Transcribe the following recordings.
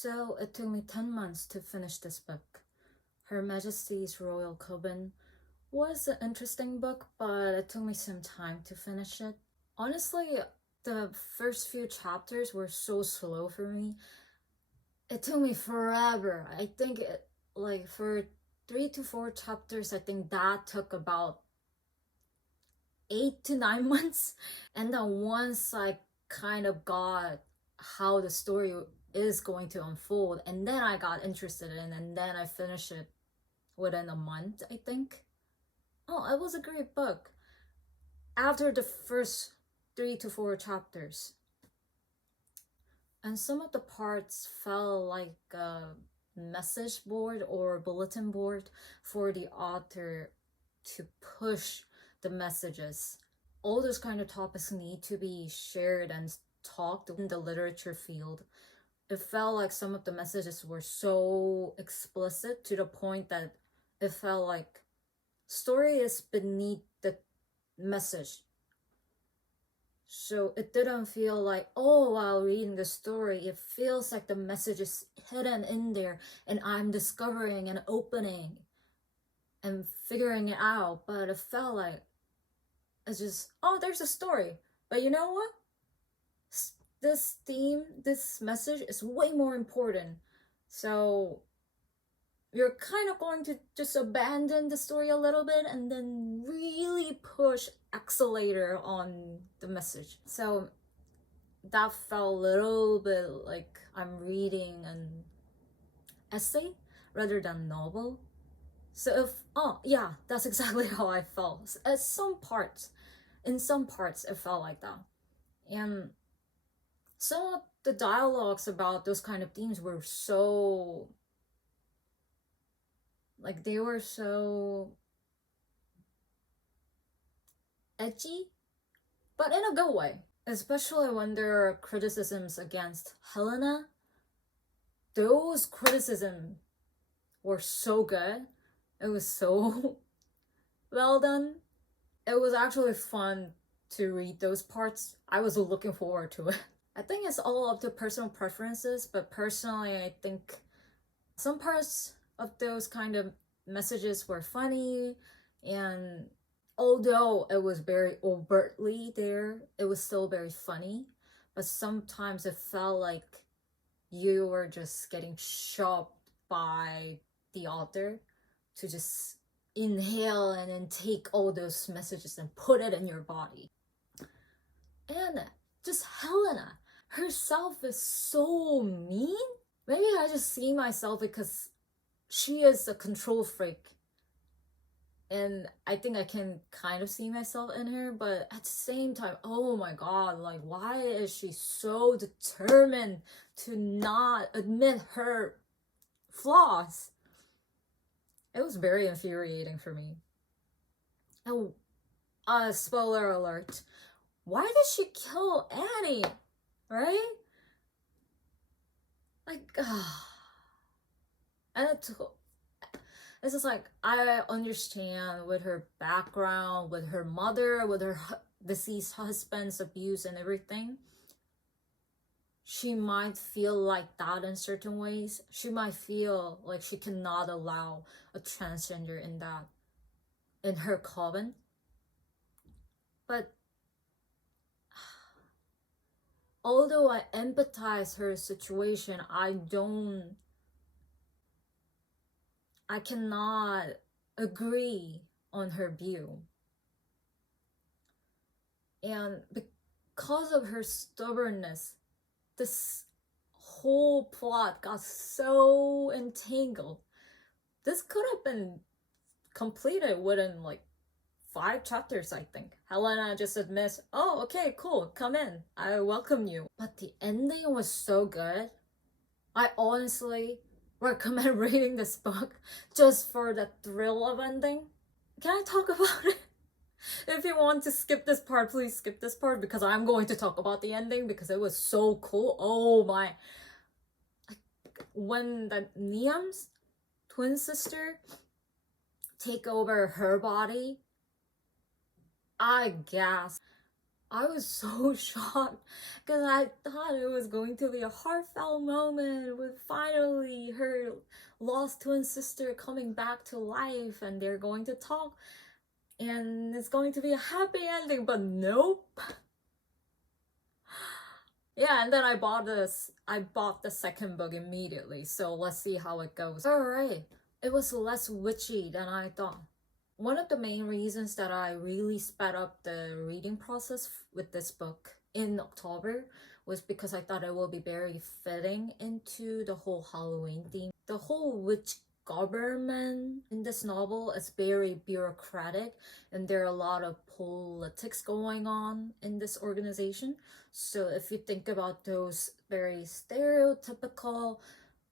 So it took me 10 months to finish this book. Her Majesty's Royal Coven was an interesting book, but it took me some time to finish it. Honestly, the first few chapters were so slow for me. It took me forever. I think for 3 to 4 chapters, I think that took about 8 to 9 months. And then once I kind of got how the story is going to unfold, and then I got interested in, and then I finished it within a month, I think. Oh, it was a great book. After the first 3 to 4 chapters. And some of the parts felt like a message board or bulletin board for the author to push the messages. All those kind of topics need to be shared and talked in the literature field. It felt like some of the messages were so explicit to the point that it felt like story is beneath the message. So it didn't feel like, oh, while reading the story, it feels like the message is hidden in there and I'm discovering and opening and figuring it out. But it felt like it's just, oh, there's a story. But you know what? This theme, this message is way more important. So you're kind of going to just abandon the story a little bit and then really push accelerator on the message. So that felt a little bit like I'm reading an essay rather than novel. So that's exactly how I felt. In some parts it felt like that. And some of the dialogues about those kind of themes were so, like, they were so edgy, but in a good way. Especially when there are criticisms against Helena. Those criticisms were so good. It was so well done. It was actually fun to read those parts. I was looking forward to it. I think it's all up to personal preferences, but personally, I think some parts of those kind of messages were funny, and although it was very overtly there, it was still very funny. But sometimes it felt like you were just getting shoved by the author to just inhale and then take all those messages and put it in your body. And just Helena herself is so mean. Maybe I just see myself because she is a control freak. And I think I can kind of see myself in her, but at the same time, oh my god, like, why is she so determined to not admit her flaws? It was very infuriating for me. Oh, spoiler alert. Why did she kill Annie? Right? Like, and it's just like, I understand with her background, with her mother, with her deceased husband's abuse and everything. She might feel like that in certain ways. She might feel like she cannot allow a transgender in her coven. But although I empathize her situation, I cannot agree on her view. And because of her stubbornness, this whole plot got so entangled. This could have been completed within like 5 chapters, I think. Helena just admits, oh, okay, cool, come in, I welcome you. But the ending was so good. I honestly recommend reading this book just for the thrill of ending. Can I talk about it? If you want to skip this part, please skip this part, because I'm going to talk about the ending because it was so cool. Oh my. When the Niam's twin sister take over her body, I gasped. I was so shocked because I thought it was going to be a heartfelt moment with finally her lost twin sister coming back to life and they're going to talk and it's going to be a happy ending, but nope. Yeah, and then I bought the second book immediately, so let's see how it goes. Alright, it was less witchy than I thought. One of the main reasons that I really sped up the reading process with this book in October was because I thought it will be very fitting into the whole Halloween theme. The whole witch government in this novel is very bureaucratic and there are a lot of politics going on in this organization. So if you think about those very stereotypical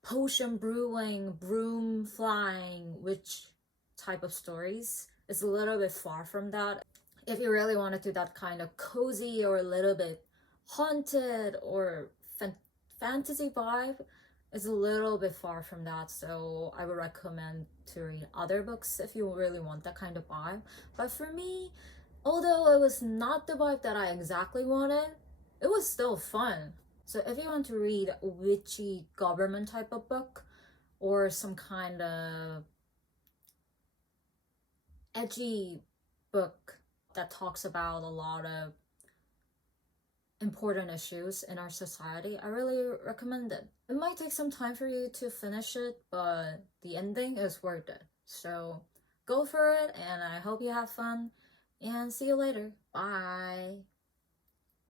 potion brewing, broom flying, witch type of stories, it's a little bit far from that. If you really want to do that kind of cozy or a little bit haunted or fantasy vibe, it's a little bit far from that, so I would recommend to read other books if you really want that kind of vibe. But for me, although it was not the vibe that I exactly wanted, it was still fun. So if you want to read a witchy government type of book or some kind of edgy book that talks about a lot of important issues in our society, I really recommend it. It might take some time for you to finish it, but the ending is worth it. So go for it, and I hope you have fun, and see you later. Bye.